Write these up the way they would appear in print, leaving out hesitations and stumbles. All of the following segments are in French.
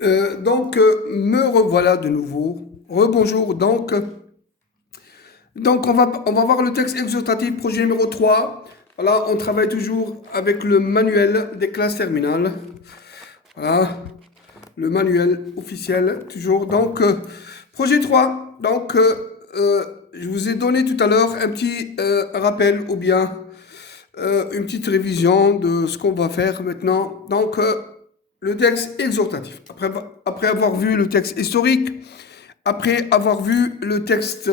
Me revoilà de nouveau. Rebonjour. On va voir le texte exhortatif, projet numéro 3. Voilà, on travaille toujours avec le manuel des classes terminales. Voilà, le manuel officiel, toujours. Projet 3. Je vous ai donné tout à l'heure un petit rappel ou bien une petite révision de ce qu'on va faire maintenant. Le texte exhortatif. Après avoir vu le texte historique, après avoir vu le texte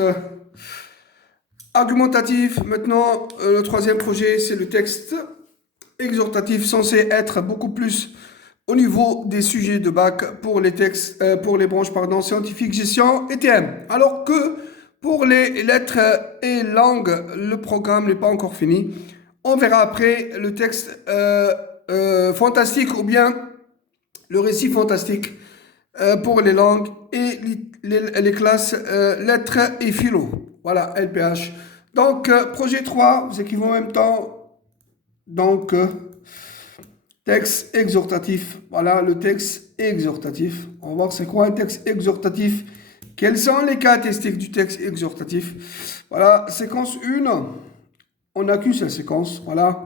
argumentatif, maintenant le troisième projet, c'est le texte exhortatif censé être beaucoup plus au niveau des sujets de bac pour les textes, pour les branches pardon, scientifiques, gestion et TM. Alors que pour les lettres et langues, le programme n'est pas encore fini. On verra après le texte fantastique ou bien le récit fantastique pour les langues et les classes lettres et philo. Voilà, LPH. Projet 3, vous écrivez en même temps. Donc, euh, Texte exhortatif. Voilà le texte exhortatif. On va voir c'est quoi un texte exhortatif. Quelles sont les caractéristiques du texte exhortatif? Voilà, séquence 1. On n'a qu'une seule séquence. Voilà,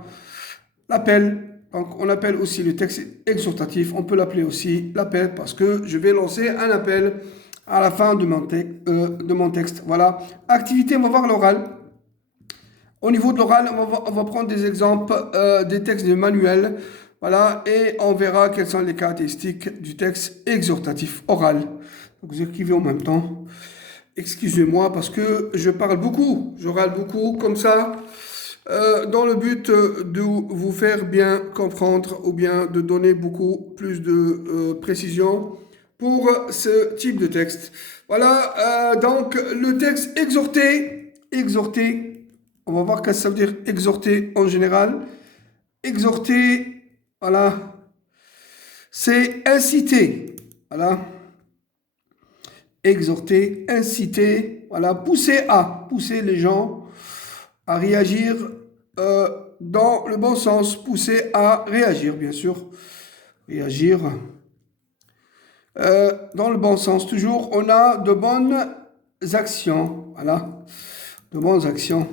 l'appel. Donc, on appelle aussi le texte exhortatif. On peut l'appeler aussi l'appel parce que je vais lancer un appel à la fin de mon texte. Voilà. Activité, on va voir l'oral. Au niveau de l'oral, on va prendre des exemples des textes de manuel. Voilà. Et on verra quelles sont les caractéristiques du texte exhortatif oral. Donc, vous écrivez en même temps. Excusez-moi parce que je parle beaucoup. Je râle beaucoup comme ça dans le but de vous faire bien comprendre ou bien de donner beaucoup plus de précision pour ce type de texte. Voilà, le texte exhorter, on va voir qu'est-ce que ça veut dire exhorter en général. Exhorter, voilà, c'est inciter, voilà, exhorter, inciter, voilà, pousser les gens à réagir dans le bon sens, pousser à réagir, bien sûr. Réagir dans le bon sens. Toujours, on a de bonnes actions. Voilà, de bonnes actions.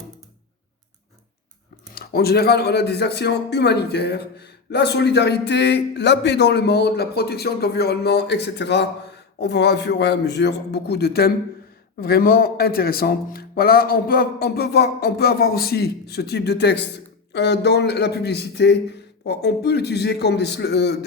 En général, on a des actions humanitaires, la solidarité, la paix dans le monde, la protection de l'environnement, etc. On verra au fur et à mesure beaucoup de thèmes vraiment intéressants. Voilà, on peut avoir aussi ce type de texte dans la publicité. On peut l'utiliser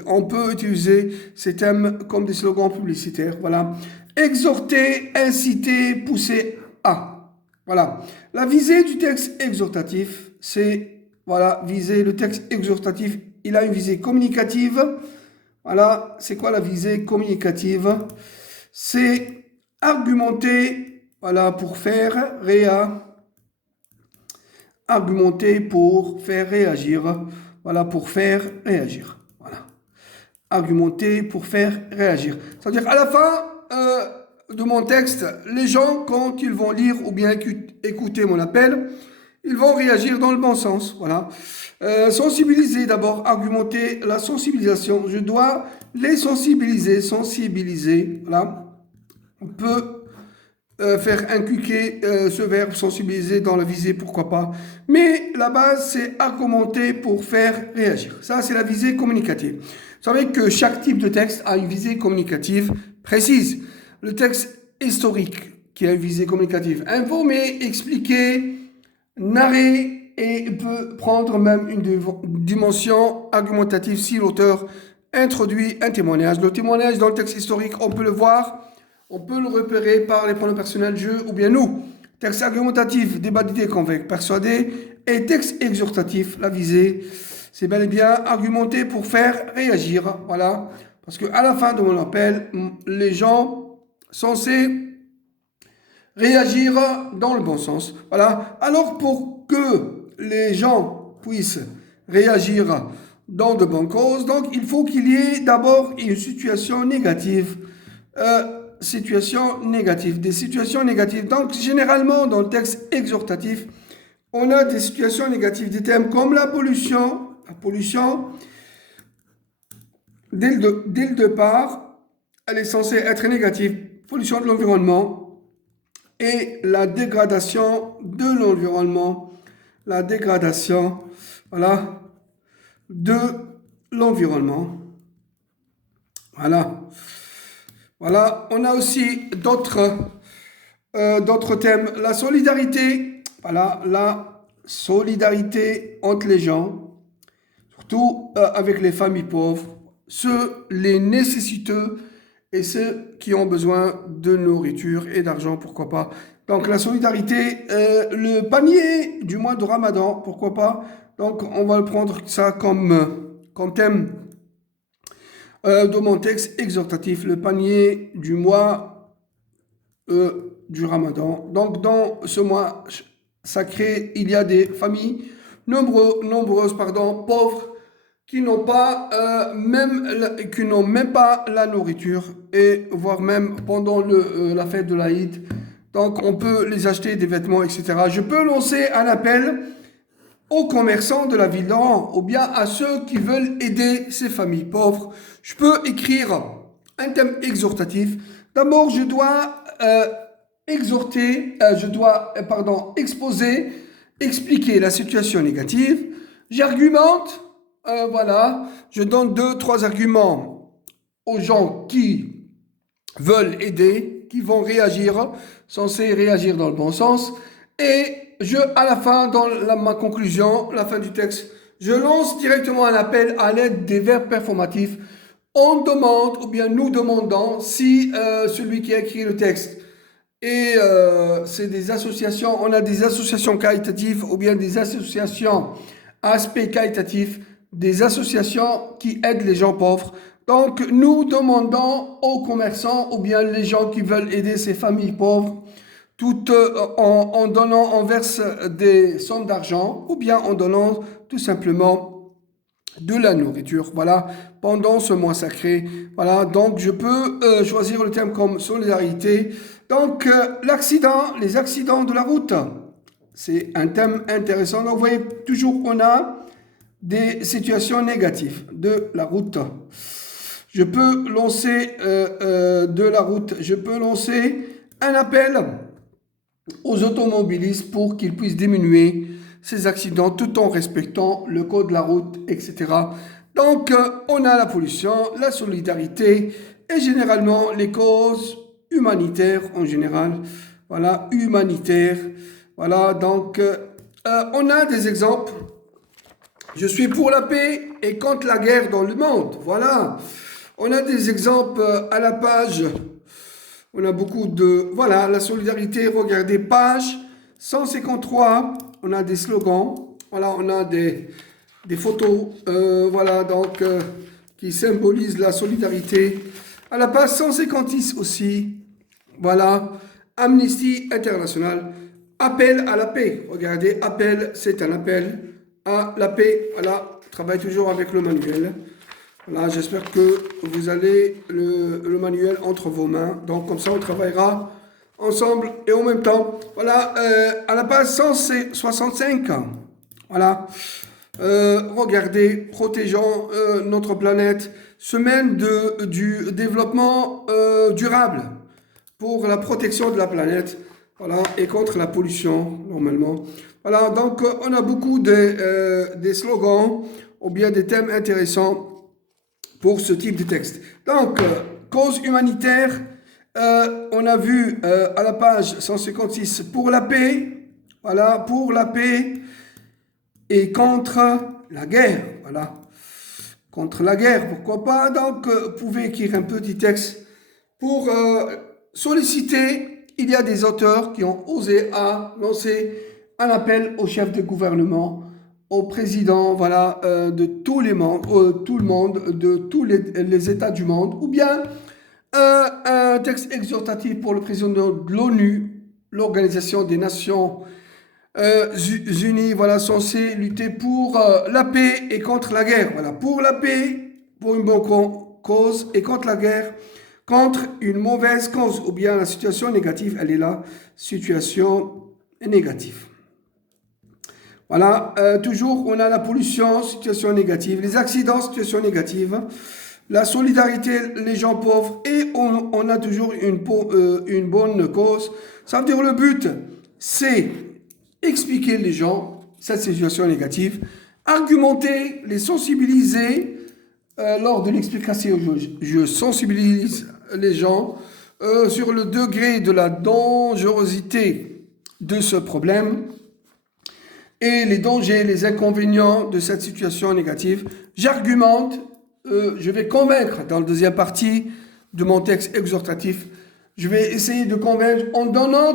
on peut utiliser ces thèmes comme des slogans publicitaires. Voilà, exhorter, inciter, pousser à. Voilà, la visée du texte exhortatif, c'est voilà, visée, le texte exhortatif, il a une visée communicative. Voilà, c'est quoi la visée communicative? C'est argumenter, voilà, pour faire argumenter pour faire réagir, voilà, pour faire réagir, voilà. Argumenter pour faire réagir. C'est-à-dire à la fin de mon texte, les gens, quand ils vont lire ou bien écouter mon appel, ils vont réagir dans le bon sens. Voilà. Sensibiliser d'abord, argumenter la sensibilisation. Je dois les sensibiliser. Voilà. On peut faire inculquer ce verbe sensibiliser dans la visée, pourquoi pas. Mais la base, c'est argumenter pour faire réagir. Ça, c'est la visée communicative. Vous savez que chaque type de texte a une visée communicative précise. Le texte historique qui a une visée communicative informer, expliquer, narrer et peut prendre même une dimension argumentative si l'auteur introduit un témoignage. Le témoignage dans le texte historique, on peut le voir, on peut le repérer par les pronoms personnels je ou bien nous. Texte argumentatif, débat d'idées convainc, persuader, et texte exhortatif, la visée, c'est bel et bien argumenter pour faire réagir. Voilà. Parce qu'à la fin de mon appel, les gens censés réagir dans le bon sens. Voilà. Alors pour que les gens puissent réagir dans de bonnes causes, donc il faut qu'il y ait d'abord une situation négative. Des situations négatives. Donc généralement dans le texte exhortatif, on a des situations négatives, des thèmes comme la pollution, dès le départ, elle est censée être négative. Pollution de l'environnement et la dégradation de l'environnement. La dégradation, voilà, de l'environnement. Voilà. Voilà, on a aussi d'autres thèmes. La solidarité, voilà, la solidarité entre les gens, surtout avec les familles pauvres, ceux, les nécessiteux et ceux qui ont besoin de nourriture et d'argent, pourquoi pas. Donc la solidarité, le panier du mois de Ramadan, pourquoi pas. Donc on va le prendre ça comme thème de mon texte exhortatif, le panier du mois du Ramadan. Donc, dans ce mois sacré, il y a des familles nombreuses, pauvres, qui n'ont pas qui n'ont même pas la nourriture et voire même pendant la fête de l'Aïd. Donc, on peut les acheter des vêtements, etc. Je peux lancer un appel aux commerçants de la ville d'Oran ou bien à ceux qui veulent aider ces familles pauvres. Je peux écrire un thème exhortatif. D'abord, je dois exposer, expliquer la situation négative. J'argumente, voilà, je donne 2, 3 arguments aux gens qui veulent aider, qui vont réagir, censés réagir dans le bon sens. Et à la fin, dans ma conclusion, la fin du texte, je lance directement un appel à l'aide des verbes performatifs. On demande, ou bien nous demandons, si celui qui a écrit le texte, et c'est des associations, on a des associations caritatives, ou bien des associations à aspect caritatif, des associations qui aident les gens pauvres. Donc, nous demandons aux commerçants, ou bien les gens qui veulent aider ces familles pauvres, tout en donnant, on verse des sommes d'argent ou bien en donnant tout simplement de la nourriture, voilà, pendant ce mois sacré. Voilà, donc je peux choisir le thème comme solidarité. Donc, les accidents de la route, c'est un thème intéressant. Donc, vous voyez, toujours on a des situations négatives de la route. Je peux lancer je peux lancer un appel aux automobilistes pour qu'ils puissent diminuer ces accidents tout en respectant le code de la route, etc. Donc, on a la pollution, la solidarité et généralement les causes humanitaires en général. Voilà, humanitaires. Voilà, donc, on a des exemples. Je suis pour la paix et contre la guerre dans le monde. Voilà. On a des exemples à la page. On a beaucoup de... Voilà, la solidarité, regardez, page 153, on a des slogans, voilà, on a des photos, voilà, donc, qui symbolisent la solidarité. À la page 156 aussi, voilà, Amnesty International, appel à la paix. Regardez, appel, c'est un appel à la paix. Voilà, je travaille toujours avec le manuel. Voilà, j'espère que vous avez le manuel entre vos mains. Donc, comme ça, on travaillera ensemble et en même temps. Voilà, à la page 165. Voilà. Regardez, protégeons notre planète. Semaine du développement durable pour la protection de la planète. Voilà, et contre la pollution, normalement. Voilà, donc, on a beaucoup des slogans ou bien des thèmes intéressants pour ce type de texte. Donc, cause humanitaire, on a vu à la page 156 pour la paix, voilà, pour la paix et contre la guerre, voilà, contre la guerre, pourquoi pas. Donc, vous pouvez écrire un petit texte pour solliciter. Il y a des auteurs qui ont osé lancer un appel au chef de gouvernement, au président, voilà, de tous les membres, tout le monde, de tous les États du monde, ou bien un texte exhortatif pour le président de l'ONU, l'Organisation des Nations Unies, voilà, censé lutter pour la paix et contre la guerre. Voilà, pour la paix, pour une bonne cause, et contre la guerre, contre une mauvaise cause, ou bien la situation négative, elle est là, situation négative. Voilà, toujours on a la pollution, situation négative, les accidents, situation négative. la solidarité, les gens pauvres, et on a toujours une bonne cause. Ça veut dire le but, c'est expliquer les gens cette situation négative, argumenter, les sensibiliser. Lors de l'explication, je sensibilise les gens sur le degré de la dangerosité de ce problème et les dangers, les inconvénients de cette situation négative. J'argumente, je vais convaincre dans la deuxième partie de mon texte exhortatif. Je vais essayer de convaincre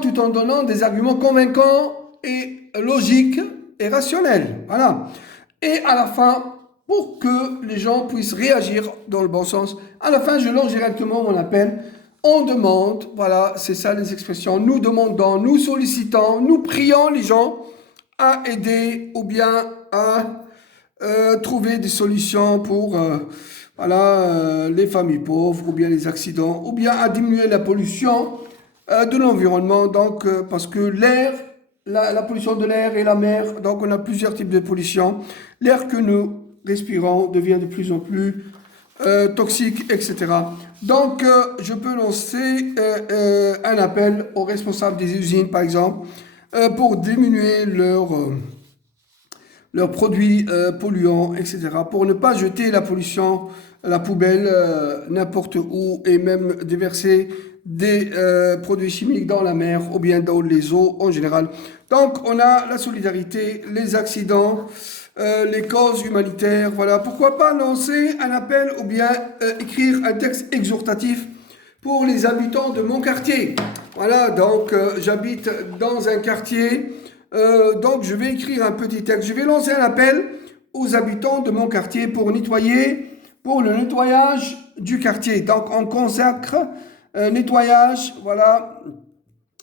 tout en donnant des arguments convaincants et logiques et rationnels. Voilà. Et à la fin, pour que les gens puissent réagir dans le bon sens, à la fin, je lance directement mon appel. On demande, voilà, c'est ça les expressions, nous demandons, nous sollicitons, nous prions les gens à aider ou bien à trouver des solutions pour les familles pauvres ou bien les accidents ou bien à diminuer la pollution de l'environnement. Donc, parce que l'air, la pollution de l'air et la mer, donc on a plusieurs types de pollution. L'air que nous respirons devient de plus en plus toxique, etc. Donc, je peux lancer un appel aux responsables des usines, par exemple, pour diminuer leurs produits polluants, etc. Pour ne pas jeter la pollution, la poubelle, n'importe où et même déverser des produits chimiques dans la mer ou bien dans les eaux en général. Donc, on a la solidarité, les accidents, les causes humanitaires. Voilà, pourquoi pas lancer un appel ou bien écrire un texte exhortatif pour les habitants de mon quartier. Voilà, donc j'habite dans un quartier, donc je vais écrire un petit texte. Je vais lancer un appel aux habitants de mon quartier pour le nettoyage du quartier. Donc on consacre nettoyage, voilà,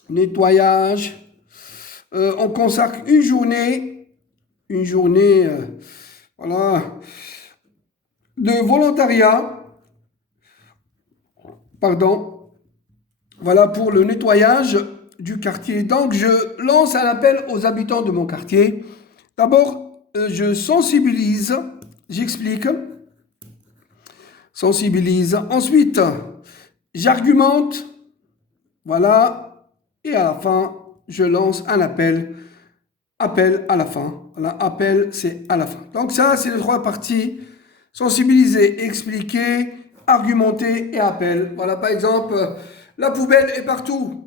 nettoyage. On consacre une journée, voilà, de volontariat, pardon, voilà pour le nettoyage du quartier. Donc je lance un appel aux habitants de mon quartier. D'abord, je sensibilise, j'explique, sensibilise. Ensuite, j'argumente, voilà, et à la fin, je lance un appel. Appel à la fin. Voilà, appel, c'est à la fin. Donc ça, c'est les trois parties. Sensibiliser, expliquer, argumenter et appel. Voilà, par exemple, la poubelle est partout.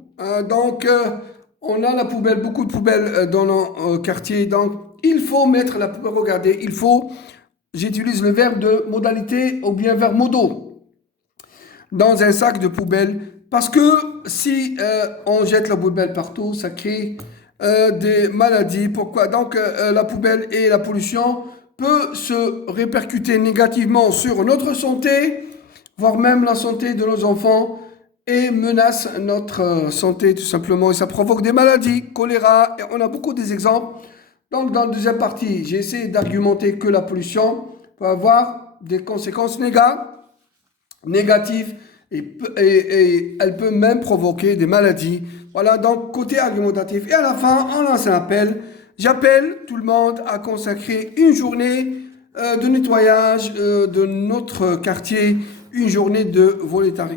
Donc, on a la poubelle, beaucoup de poubelles dans nos quartiers. Donc, il faut mettre la poubelle. Regardez, il faut, j'utilise le verbe de modalité ou bien verbe modo dans un sac de poubelle. Parce que si on jette la poubelle partout, ça crée des maladies. Pourquoi? Donc la poubelle et la pollution peut se répercuter négativement sur notre santé, voire même la santé de nos enfants, et menace notre santé tout simplement. Et ça provoque des maladies, choléra, et on a beaucoup des exemples. Donc dans la deuxième partie, j'ai essayé d'argumenter que la pollution peut avoir des conséquences négatives et elle peut même provoquer des maladies. Voilà, donc côté argumentatif. Et à la fin, on lance un appel. J'appelle tout le monde à consacrer une journée de nettoyage de notre quartier, une journée de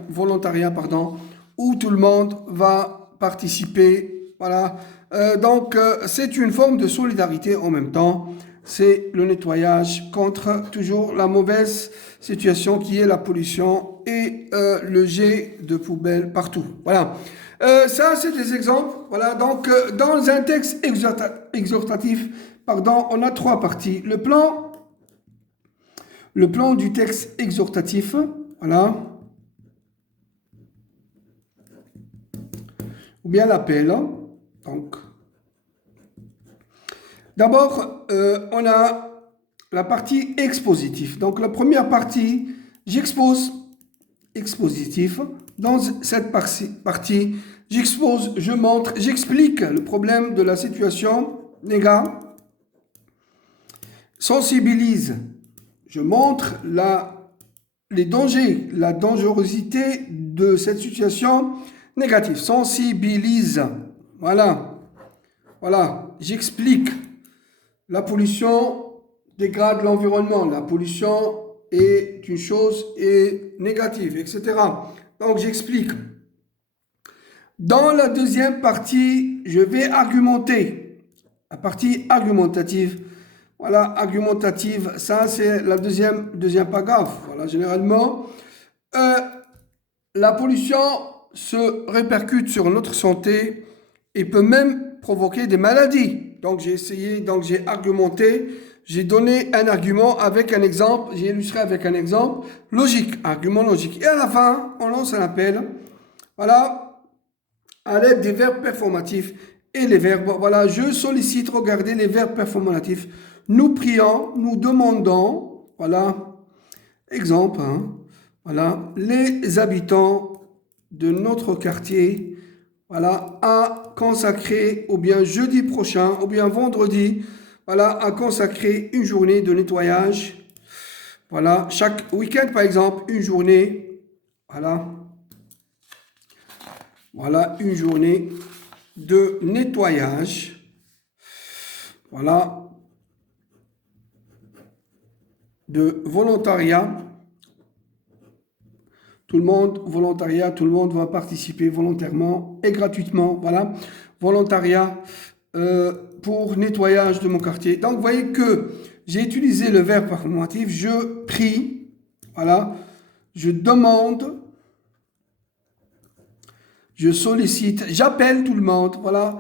volontariat, pardon, où tout le monde va participer. Voilà, donc c'est une forme de solidarité en même temps. C'est le nettoyage contre toujours la mauvaise situation qui est la pollution et le jet de poubelles partout. Voilà. Ça, c'est des exemples. Voilà. Donc, dans un texte exhortatif, pardon, on a trois parties. Le plan du texte exhortatif, voilà. Ou bien l'appel. Donc, d'abord, on a la partie expositive. Donc, la première partie, j'expose expositif. Dans cette partie, j'expose, je montre, j'explique le problème de la situation négative. Sensibilise, je montre les dangers, la dangerosité de cette situation négative. Sensibilise, voilà, j'explique. La pollution dégrade l'environnement. La pollution est une chose et négative, etc. Donc j'explique. Dans la deuxième partie, je vais argumenter. La partie argumentative. Voilà, argumentative, ça c'est la deuxième paragraphe. Voilà, généralement, la pollution se répercute sur notre santé et peut même provoquer des maladies. Donc j'ai argumenté, j'ai donné un argument avec un exemple, j'ai illustré avec un exemple logique, argument logique. Et à la fin, on lance un appel, voilà, à l'aide des verbes performatifs et les verbes. Voilà, je sollicite, regardez les verbes performatifs. Nous prions, nous demandons, voilà, exemple, hein, voilà, les habitants de notre quartier, voilà, à consacrer, ou bien jeudi prochain, ou bien vendredi, voilà, à consacrer une journée de nettoyage. Voilà, chaque week-end, par exemple, une journée, voilà, voilà, une journée de nettoyage. Voilà, de volontariat. Tout le monde va participer volontairement et gratuitement. Voilà, volontariat pour nettoyage de mon quartier. Donc, vous voyez que j'ai utilisé le verbe performatif. Je prie, voilà, je demande, je sollicite, j'appelle tout le monde. Voilà.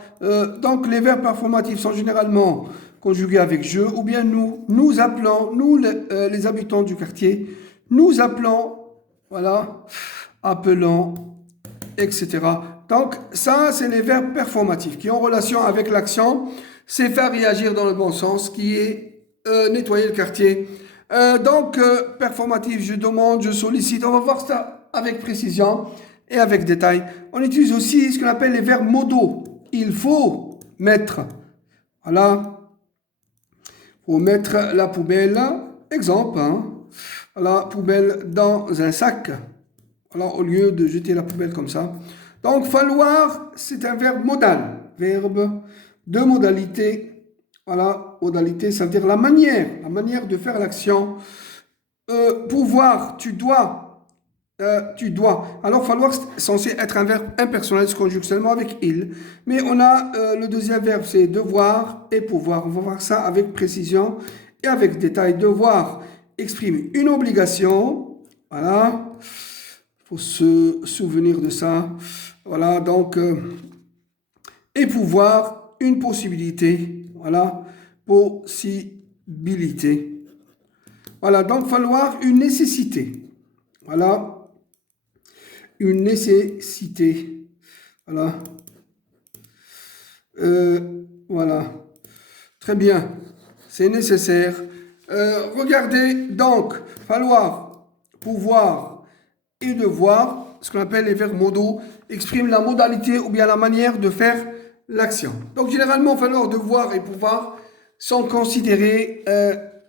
Donc, les verbes performatifs sont généralement conjugués avec je ou bien nous appelons, nous les habitants du quartier, nous appelons, voilà, appelons, etc. Donc, ça, c'est les verbes performatifs qui ont relation avec l'action, c'est faire réagir dans le bon sens, qui est nettoyer le quartier. Performatif, je demande, je sollicite, on va voir ça avec précision et avec détail. On utilise aussi ce qu'on appelle les verbes modaux. Il faut mettre, voilà, faut mettre la poubelle, exemple, hein, la poubelle dans un sac, voilà, au lieu de jeter la poubelle comme ça. Donc, falloir, c'est un verbe modal, verbe de modalité. Voilà, modalité, ça veut dire la manière de faire l'action. Pouvoir, tu dois. Alors, falloir, c'est censé être un verbe impersonnel, se conjugue seulement avec il. Mais on a le deuxième verbe, c'est devoir et pouvoir. On va voir ça avec précision et avec détail. Devoir exprime une obligation. Voilà. Il faut se souvenir de ça. Voilà, donc, et pouvoir, une possibilité. Voilà, possibilité. Voilà, donc, falloir une nécessité. Voilà, une nécessité. Voilà. Voilà. Très bien, c'est nécessaire. Regardez, donc, falloir, pouvoir et devoir, ce qu'on appelle les verbes modaux, expriment la modalité ou bien la manière de faire l'action. Donc, généralement, falloir, devoir et pouvoir sont considérés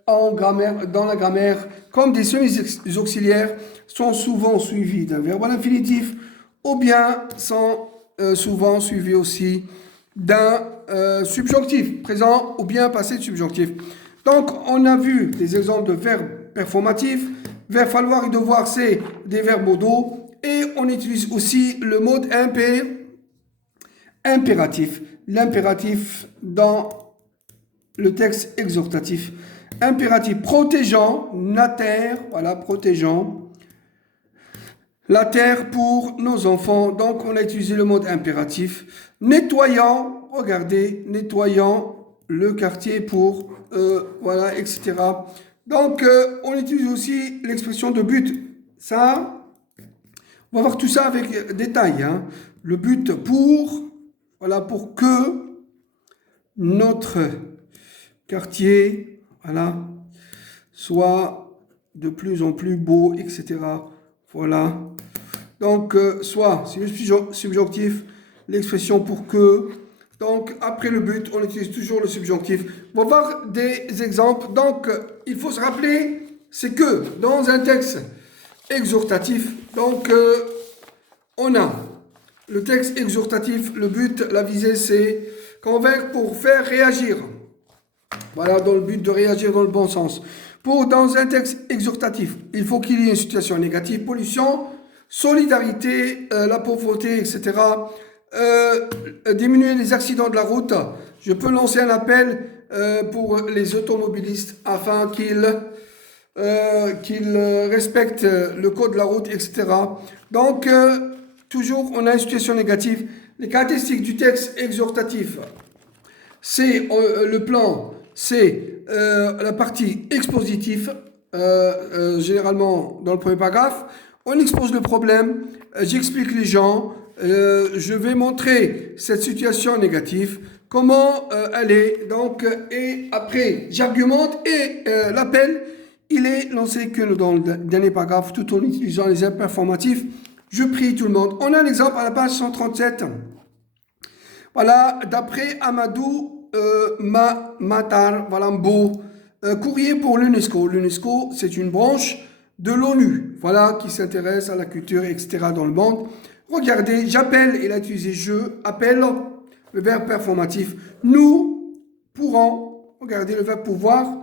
en grammaire, dans la grammaire comme des semi-auxiliaires, sont souvent suivis d'un verbe à l'infinitif ou bien sont souvent suivis aussi d'un subjonctif, présent ou bien passé de subjonctif. Donc, on a vu des exemples de verbes performatifs. Verbe falloir et devoir, c'est des verbes modaux. Et on utilise aussi le mode impératif. L'impératif dans le texte exhortatif. Impératif protégeant la terre, voilà, protégeant la terre pour nos enfants. Donc, on a utilisé le mode impératif. Nettoyant, regardez, nettoyant le quartier pour, voilà, etc. Donc, on utilise aussi l'expression de but. Ça, on va voir tout ça avec détail. Hein. Le but pour, voilà, pour que notre quartier, voilà, soit de plus en plus beau, etc. Voilà. Donc, soit, c'est le subjonctif, l'expression pour que. Donc, après le but, on utilise toujours le subjonctif. On va voir des exemples. Donc, il faut se rappeler, c'est que dans un texte exhortatif, donc, on a le texte exhortatif, le but, la visée, c'est convaincre pour faire réagir. Voilà, dans le but de réagir dans le bon sens. dans un texte exhortatif, il faut qu'il y ait une situation négative, pollution, solidarité, la pauvreté, etc. Diminuer les accidents de la route. Je peux lancer un appel pour les automobilistes afin qu'ils respectent le code de la route, etc. Donc, toujours, on a une situation négative. Les caractéristiques du texte exhortatif, c'est le plan, c'est la partie expositive, généralement dans le premier paragraphe. On expose le problème, j'explique les gens, je vais montrer cette situation négative, comment elle est, donc, et après j'argumente et l'appel, il est lancé que dans le dernier paragraphe, tout en utilisant les verbes performatifs. Je prie tout le monde. On a un exemple à la page 137. Voilà, d'après Amadou Matar Valambo, courrier pour l'UNESCO. L'UNESCO, c'est une branche de l'ONU, voilà, qui s'intéresse à la culture, etc. dans le monde. Regardez, j'appelle, il a utilisé je, appelle, le verbe performatif. Nous pourrons, regardez le verbe pouvoir,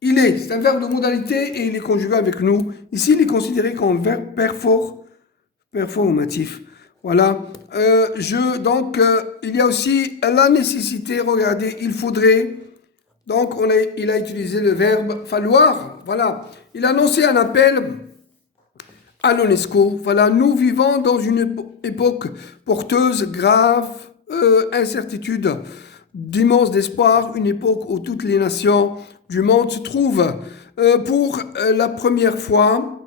c'est un verbe de modalité et il est conjugué avec nous. Ici, il est considéré comme verbe performatif. Voilà. Donc, il y a aussi la nécessité, regardez, il faudrait. Donc, il a utilisé le verbe falloir. Voilà. Il a annoncé un appel à l'UNESCO. Voilà. Nous vivons dans une époque porteuse, grave, incertitude, d'immense espoir, une époque où toutes les nations du monde se trouvent pour la première fois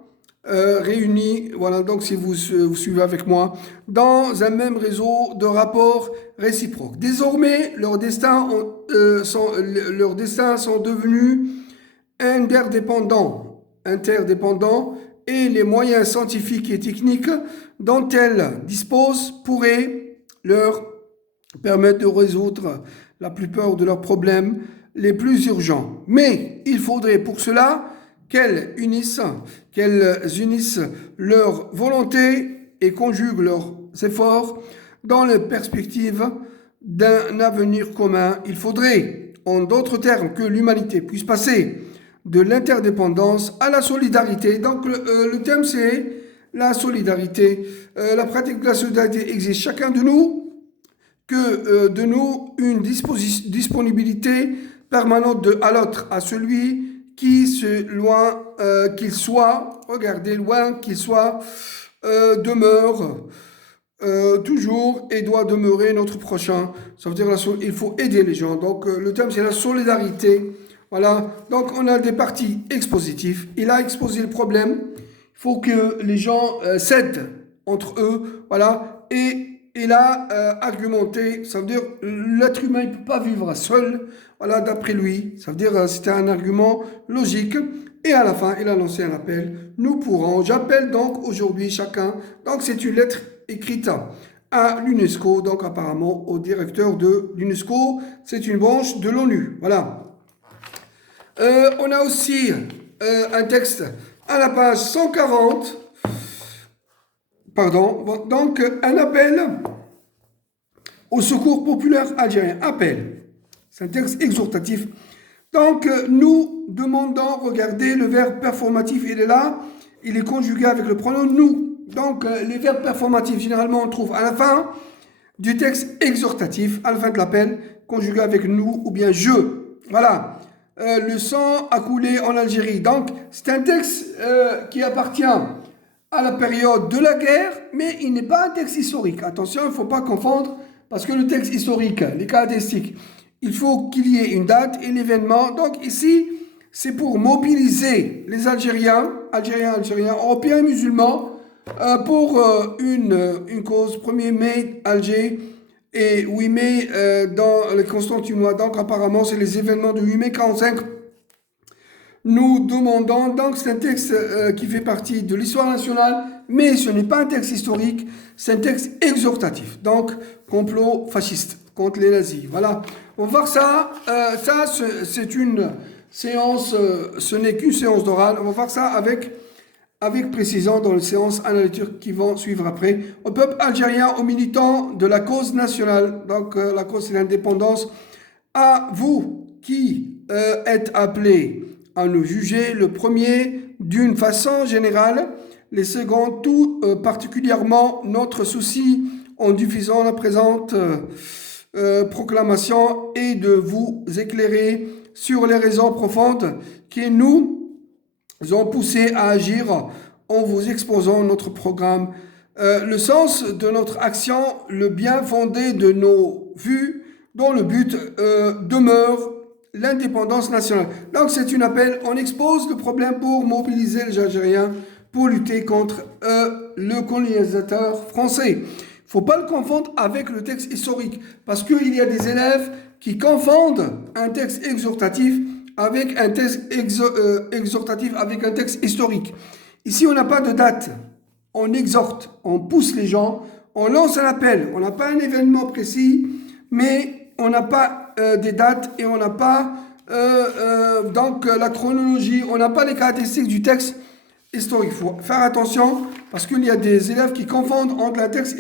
réunis, voilà, donc si vous suivez avec moi, dans un même réseau de rapports réciproques. Désormais, leurs destins sont devenus interdépendants, et les moyens scientifiques et techniques dont elles disposent pourraient leur permettre de résoudre la plupart de leurs problèmes les plus urgents. Mais il faudrait pour cela qu'elles unissent leur volonté et conjuguent leurs efforts dans la perspective d'un avenir commun. Il faudrait, en d'autres termes, que l'humanité puisse passer de l'interdépendance à la solidarité. Donc le thème c'est la solidarité. La pratique de la solidarité exige chacun de nous une disponibilité permanente à l'autre, à celui qui, loin qu'il soit, regardez, loin qu'il soit, demeure toujours et doit demeurer notre prochain. Ça veut dire il faut aider les gens. Donc le thème c'est la solidarité. Voilà. Donc on a des parties expositives. Il a exposé le problème. Il faut que les gens s'aident entre eux. Voilà. Et il a argumenté, ça veut dire l'être humain ne peut pas vivre seul, voilà, d'après lui, ça veut dire c'était un argument logique, et à la fin il a lancé un appel, nous pourrons, j'appelle donc aujourd'hui chacun, donc c'est une lettre écrite à l'UNESCO, donc apparemment au directeur de l'UNESCO, c'est une branche de l'ONU, voilà. On a aussi un texte à la page 140, pardon, donc un appel au secours populaire algérien. Appel. C'est un texte exhortatif. Donc nous demandons, regardez, le verbe performatif, il est là, il est conjugué avec le pronom nous. Donc les verbes performatifs, généralement, on trouve à la fin du texte exhortatif, à la fin de l'appel, conjugué avec nous ou bien je. Voilà. Le sang a coulé en Algérie. Donc c'est un texte qui appartient à la période de la guerre, mais il n'est pas un texte historique. Attention, il ne faut pas confondre, parce que le texte historique, les caractéristiques, il faut qu'il y ait une date et l'événement. Donc ici, c'est pour mobiliser les Algériens, Européens et musulmans, pour une cause. 1er mai, Alger, et 8 mai dans le Constantinois. Donc apparemment, c'est les événements de 8 mai 45. Nous demandons, donc c'est un texte qui fait partie de l'histoire nationale, mais ce n'est pas un texte historique, c'est un texte exhortatif, donc complot fasciste contre les nazis. Voilà, on va voir ça, c'est une séance, ce n'est qu'une séance d'oral, on va voir ça avec précision dans les séances analytiques qui vont suivre après. Au peuple algérien, aux militants de la cause nationale, donc la cause c'est l'indépendance, à vous qui êtes appelés à nous juger, le premier d'une façon générale, les seconds tout particulièrement notre souci en diffusant la présente proclamation est de vous éclairer sur les raisons profondes qui nous ont poussé à agir en vous exposant notre programme, le sens de notre action, le bien fondé de nos vues, dont le but demeure l'indépendance nationale. Donc c'est un appel, on expose le problème pour mobiliser les Algériens pour lutter contre le colonisateur français. Il ne faut pas le confondre avec le texte historique, parce qu'il y a des élèves qui confondent un texte exhortatif avec un texte avec un texte historique. Ici, on n'a pas de date. On exhorte, on pousse les gens, on lance un appel. On n'a pas un événement précis, mais on n'a pas des dates et on n'a pas donc la chronologie, on n'a pas les caractéristiques du texte historique. Il faut faire attention parce qu'il y a des élèves qui confondent entre un texte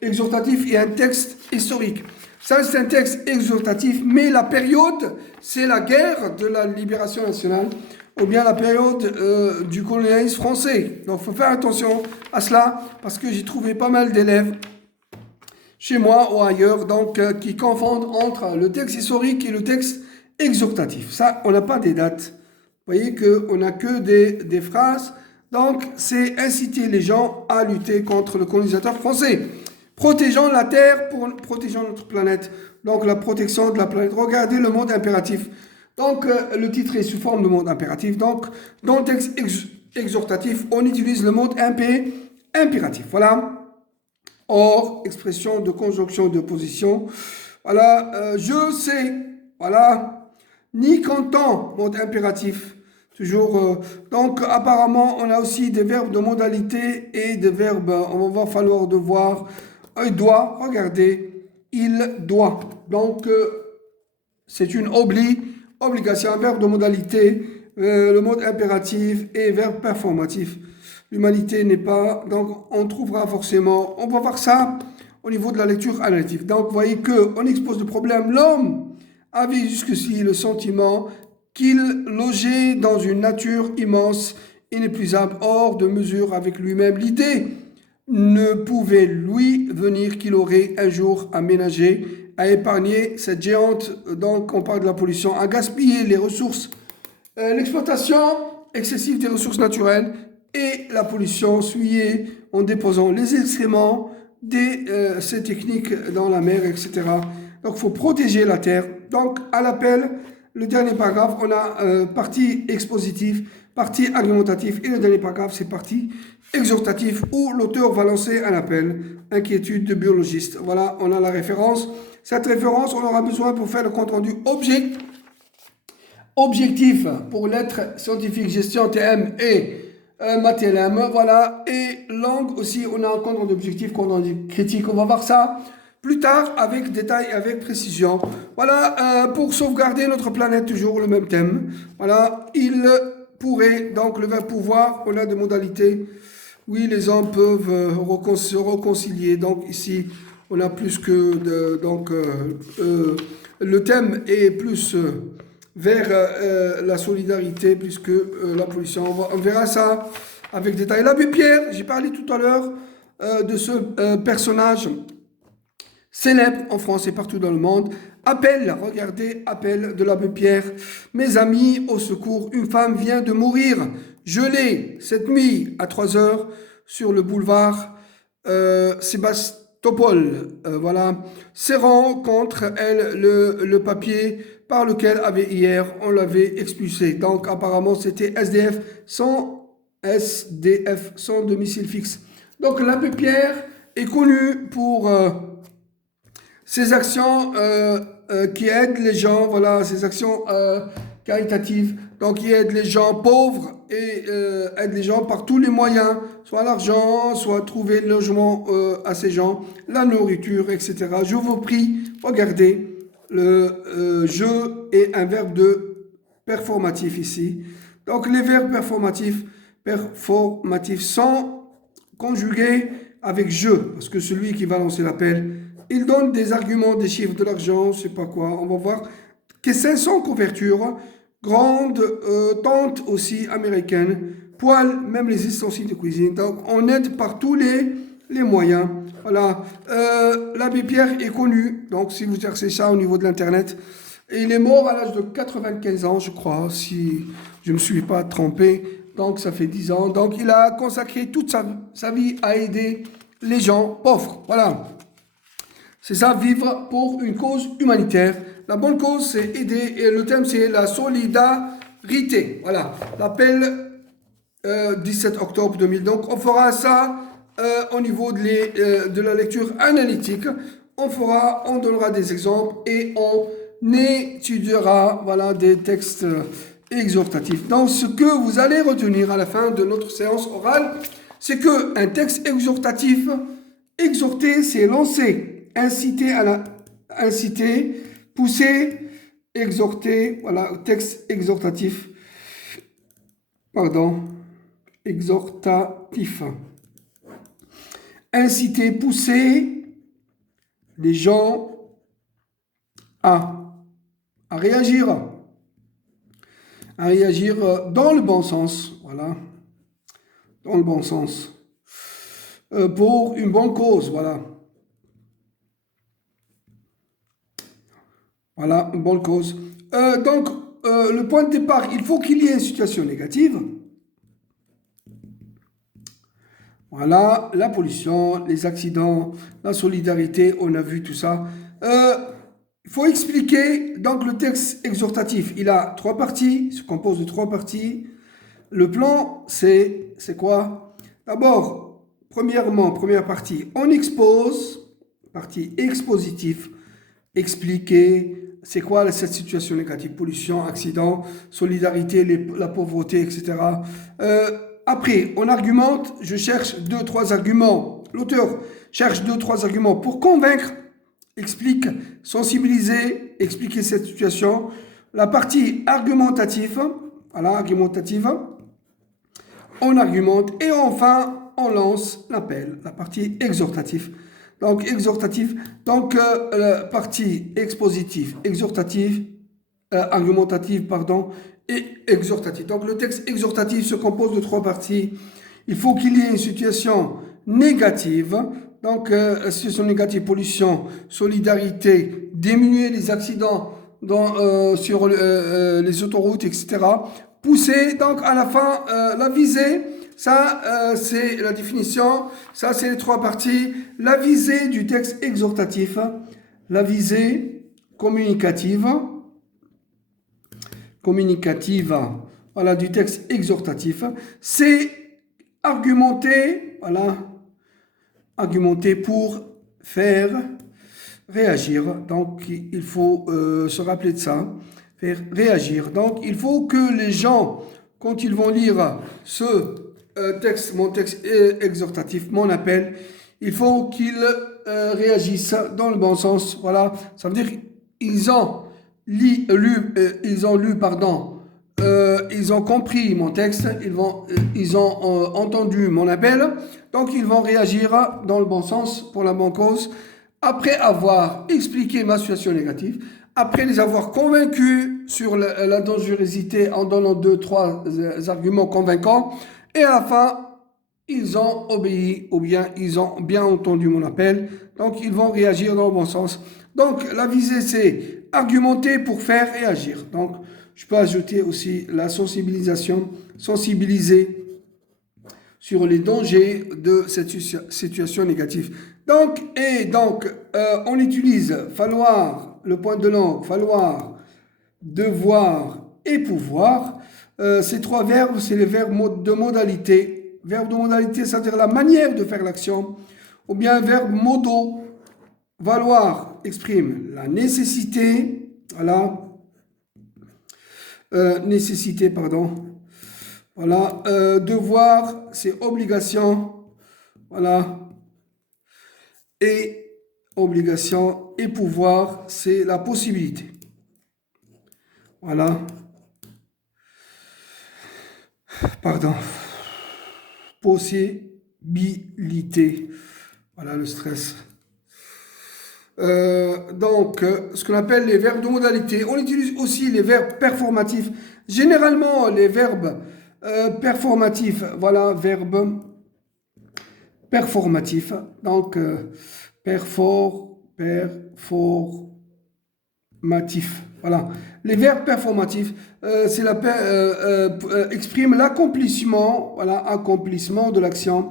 exhortatif et un texte historique. Ça, c'est un texte exhortatif, mais la période, c'est la guerre de la libération nationale ou bien la période du colonialisme français. Donc, il faut faire attention à cela parce que j'ai trouvé pas mal d'élèves chez moi ou ailleurs donc, qui confondent entre le texte historique et le texte exhortatif. Ça, on n'a pas des dates. Vous voyez qu'on n'a que des phrases. Donc, c'est inciter les gens à lutter contre le colonisateur français. Protégeons la Terre pour protégeons notre planète. Donc, la protection de la planète. Regardez le mode impératif. Donc, le titre est sous forme de mode impératif. Donc, dans le texte exhortatif, on utilise le mode impératif. Voilà. Or, expression de conjonction de position. Voilà. Je sais. Voilà. Ni content, mode impératif. Toujours. Donc, apparemment, on a aussi des verbes de modalité et des verbes, on va falloir devoir. Il doit, regardez, il doit. Donc, c'est une obligation, un verbe de modalité, le mode impératif et verbe performatif. L'humanité n'est pas, donc on trouvera forcément, on va voir ça au niveau de la lecture analytique. Donc, vous voyez qu'on expose le problème. L'homme avait jusqu'ici le sentiment qu'il logeait dans une nature immense, inépuisable, hors de mesure avec lui-même. L'idée ne pouvait lui venir qu'il aurait un jour aménagé, à épargner cette géante, donc on parle de la pollution, à gaspiller les ressources, l'exploitation excessive des ressources naturelles et la pollution souillée en déposant les excréments de ces techniques dans la mer, etc. Donc il faut protéger la terre. Donc à l'appel, le dernier paragraphe, on a partie expositive, partie argumentative et le dernier paragraphe, c'est partie exhortative où l'auteur va lancer un appel, inquiétude de biologiste. Voilà, on a la référence. Cette référence, on aura besoin pour faire le compte-rendu objectif pour lettres scientifiques, gestion TM et MATLM. Voilà, et langue aussi, on a un compte-rendu objectif, compte-rendu critique. On va voir ça plus tard avec détail et avec précision. Voilà, pour sauvegarder notre planète, toujours le même thème. Voilà, il pourrait, donc le verbe pouvoir, on a des modalités. Oui, les hommes peuvent se réconcilier. Donc ici, on a plus que... donc le thème est plus vers la solidarité plus que la pollution. On verra ça avec détail. L'abbé Pierre, j'ai parlé tout à l'heure de ce personnage célèbre en France et partout dans le monde. Appel, regardez, appel de l'abbé Pierre. Mes amis, au secours, une femme vient de mourir. Gelée cette nuit à 3 heures sur le boulevard Sébastopol. Voilà. Serrant contre elle le papier par lequel hier on l'avait expulsé. Donc apparemment c'était SDF sans domicile fixe. Donc l'abbé Pierre est connu pour ses actions qui aident les gens, voilà, ses actions caritatives, donc il aide les gens pauvres et aide les gens par tous les moyens, soit l'argent, soit trouver le logement à ces gens, la nourriture, etc. Je vous prie, regardez, le je est un verbe de performatif ici. Donc les verbes performatifs sont conjugués avec je, parce que celui qui va lancer l'appel, il donne des arguments, des chiffres, de l'argent, je sais pas quoi. On va voir que c'est sans couverture. grande tente aussi américaine, poêle, même les ustensiles de cuisine. Donc, on aide par tous les moyens. Voilà. L'abbé Pierre est connu, donc si vous cherchez ça au niveau de l'Internet, et il est mort à l'âge de 95 ans, je crois, si je ne me suis pas trompé. Donc, ça fait 10 ans. Donc, il a consacré toute sa vie à aider les gens pauvres. Voilà. C'est ça, vivre pour une cause humanitaire. La bonne cause, c'est aider. Et le thème, c'est la solidarité. Voilà. L'appel 17 octobre 2000. Donc, on fera ça au niveau de la lecture analytique. On donnera des exemples et on étudiera voilà, des textes exhortatifs. Donc, ce que vous allez retenir à la fin de notre séance orale, c'est qu'un texte exhortatif, exhorter, c'est lancer, inciter, pousser, exhorter, voilà, texte exhortatif, pardon, exhortatif. Inciter, pousser les gens à réagir dans le bon sens, voilà, dans le bon sens, pour une bonne cause, voilà. Voilà, une bonne cause. Donc, le point de départ, il faut qu'il y ait une situation négative. Voilà, la pollution, les accidents, la solidarité, on a vu tout ça. Il faut expliquer, donc le texte exhortatif, il a 3 parties, il se compose de 3 parties. Le plan, c'est quoi? D'abord, premièrement, première partie, on expose, partie expositive, expliquer c'est quoi cette situation négative, pollution, accident, solidarité, la pauvreté, etc. Après, on argumente, je cherche 2-3 arguments. L'auteur cherche 2-3 arguments pour convaincre, explique, sensibiliser, expliquer cette situation. La partie argumentative, voilà, argumentative, on argumente et enfin on lance l'appel, la partie exhortative. Donc exhortative, donc partie expositive, exhortative, argumentative, pardon, et exhortative. Donc le texte exhortatif se compose de 3 parties. Il faut qu'il y ait une situation négative, donc situation négative, pollution, solidarité, diminuer les accidents sur les autoroutes, etc. Pousser, donc à la fin, la visée, ça c'est la définition, ça c'est les 3 parties. La visée du texte exhortatif, la visée communicative, voilà, du texte exhortatif, c'est argumenter, voilà, argumenter pour faire réagir. Donc, il faut se rappeler de ça, faire réagir. Donc, il faut que les gens, quand ils vont lire ce texte, mon texte exhortatif, mon appel, il faut qu'ils réagissent dans le bon sens. Voilà, ça veut dire qu'ils ont ils ont compris mon texte, ils ont entendu mon appel, donc ils vont réagir dans le bon sens pour la bonne cause. Après avoir expliqué ma situation négative, après les avoir convaincus sur la dangerosité en donnant 2-3 arguments convaincants, et à la fin, ils ont obéi ou bien ils ont bien entendu mon appel, donc ils vont réagir dans le bon sens. Donc la visée, c'est argumenter pour faire réagir. Donc je peux ajouter aussi la sensibilisation, sensibiliser sur les dangers de cette situation négative. Donc, on utilise falloir, le point de langue, falloir, devoir et pouvoir. Ces 3 verbes, c'est les verbes de modalité. Verbe de modalité, c'est-à-dire la manière de faire l'action. Ou bien verbe modaux. Valoir exprime la nécessité, voilà. Nécessité, pardon. Voilà. Devoir, c'est obligation. Voilà. Et obligation et pouvoir, c'est la possibilité. Voilà. Pardon. Possibilité. Voilà le stress. Ce qu'on appelle les verbes de modalité. On utilise aussi les verbes performatifs. Généralement, les verbes performatifs, voilà, verbes performatifs. Donc, performatif. Voilà. Les verbes performatifs, expriment l'accomplissement, voilà, accomplissement de l'action.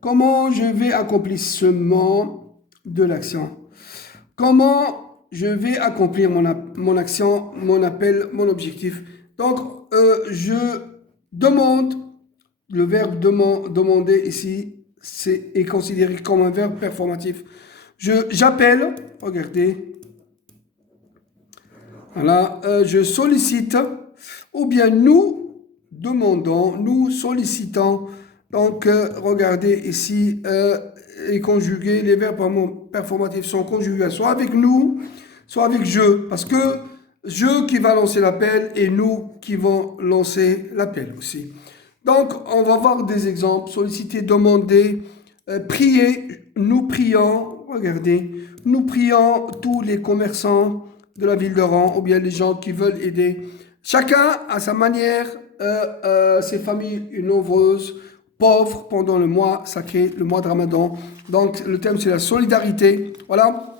Comment je vais accomplissement de l'action? Comment je vais accomplir mon action, mon appel, mon objectif? Donc, je demande, le verbe demander ici, est considéré comme un verbe performatif. J'appelle, regardez, voilà, je sollicite, ou bien nous demandons, nous sollicitons. Donc, regardez ici, les conjugués, les verbes performatifs sont conjugués soit avec nous, soit avec je, parce que je qui va lancer l'appel et nous qui vont lancer l'appel aussi. Donc, on va voir des exemples. Solliciter, demander, prier, nous prions, regardez, nous prions tous les commerçants de la ville de Rouen, ou bien les gens qui veulent aider. Chacun à sa manière, ces familles nombreuses, pauvres pendant le mois sacré, le mois de Ramadan. Donc, le thème, c'est la solidarité. Voilà.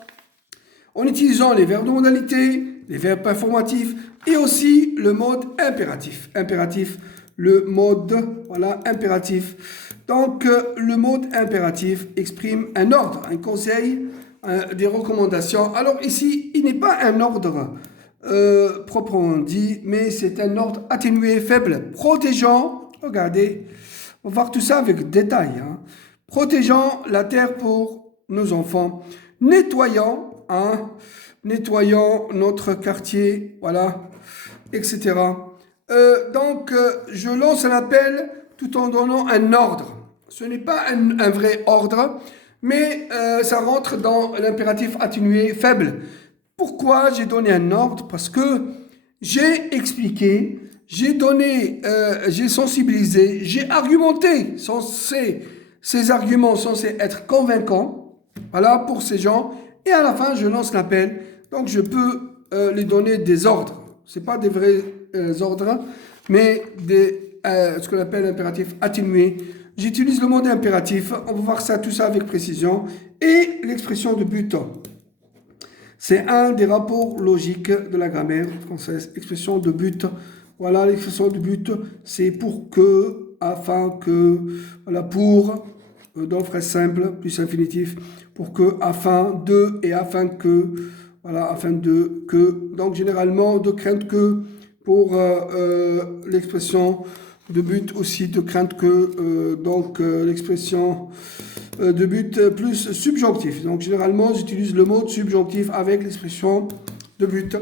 En utilisant les verbes de modalité, les verbes performatifs et aussi le mode impératif. Impératif, le mode, voilà, impératif. Donc, le mode impératif exprime un ordre, un conseil, des recommandations. Alors ici, il n'est pas un ordre proprement dit, mais c'est un ordre atténué, faible, protégeant. Regardez, on va voir tout ça avec détail. Hein. Protégeant la terre pour nos enfants, nettoyant, hein, nettoyant notre quartier, voilà, etc. Je lance un appel tout en donnant un ordre. Ce n'est pas un vrai ordre, mais ça rentre dans l'impératif atténué faible. Pourquoi j'ai donné un ordre? Parce que j'ai expliqué, j'ai donné, j'ai sensibilisé, j'ai argumenté. Ces arguments censés être convaincants, voilà, pour ces gens. Et à la fin, je lance l'appel. Donc, je peux les donner des ordres. Ce n'est pas des vrais ordres, mais ce qu'on appelle impératif atténué. J'utilise le mot impératif. On va voir ça, tout ça avec précision. Et l'expression de but. C'est un des rapports logiques de la grammaire française. Expression de but. Voilà, l'expression de but, c'est pour que, afin que, voilà, pour, dans le phrase simple, plus infinitif, pour que, afin de, et afin que, voilà, afin de, que. Donc, généralement, de crainte que, pour l'expression de but aussi, de crainte que, l'expression de but plus subjonctif. Donc, généralement, j'utilise le mot subjonctif avec l'expression de but.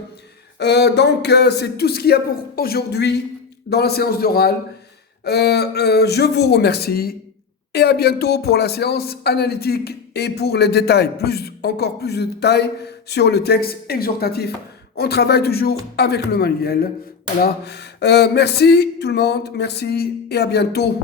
C'est tout ce qu'il y a pour aujourd'hui dans la séance d'oral. Je vous remercie et à bientôt pour la séance analytique et pour les détails, encore plus de détails sur le texte exhortatif. On travaille toujours avec le manuel. Voilà. Merci tout le monde, merci et à bientôt.